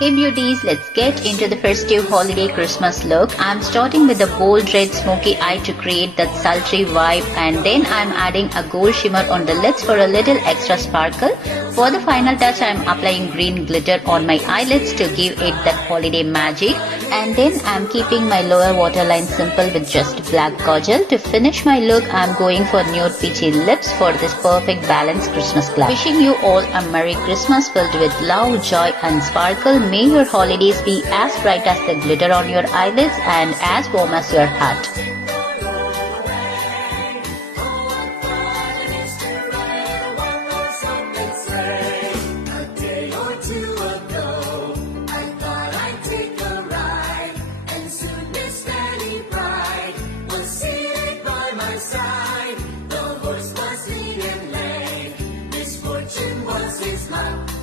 Hey beauties, let's get into the festive holiday Christmas look. I'm starting with a bold red smoky eye to create that sultry vibe, and then I'm adding a gold shimmer on the lids for a little extra sparkle. For the final touch, I'm applying green glitter on my eyelids to give it that holiday magic, and then I'm keeping my lower waterline simple with just black kajal. To finish my look, I'm going for nude peachy lips for this perfect balanced Christmas glam. Wishing you all a Merry Christmas filled with love, joy and sparkle. May your holidays be as bright as the glitter on your eyelids and as warm as your heart. Misfortune was his luck.